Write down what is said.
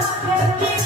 Let's